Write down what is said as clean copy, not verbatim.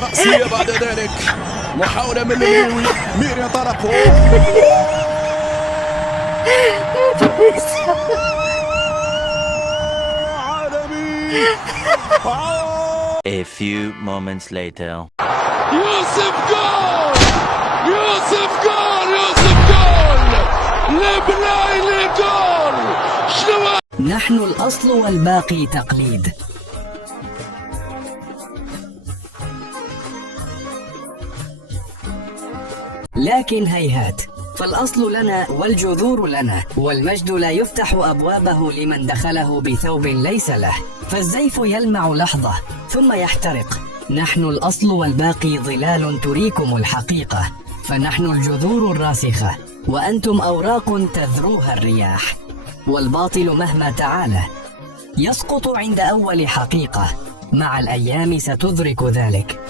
رأسية بعد ذلك، محاولة من الميوي. مين ينطلق؟ عالمي. A few moments later. يوسف جول! يوسف جول! يوسف جول! لبنان جول! شنو؟ نحن الأصل والباقي تقليد. لكن هيهات، فالأصل لنا والجذور لنا، والمجد لا يفتح أبوابه لمن دخله بثوب ليس له، فالزيف يلمع لحظة ثم يحترق. نحن الأصل والباقي ظلال تريكم الحقيقة، فنحن الجذور الراسخة وأنتم أوراق تذروها الرياح. والباطل مهما تعالى يسقط عند أول حقيقة، مع الأيام ستدرك ذلك.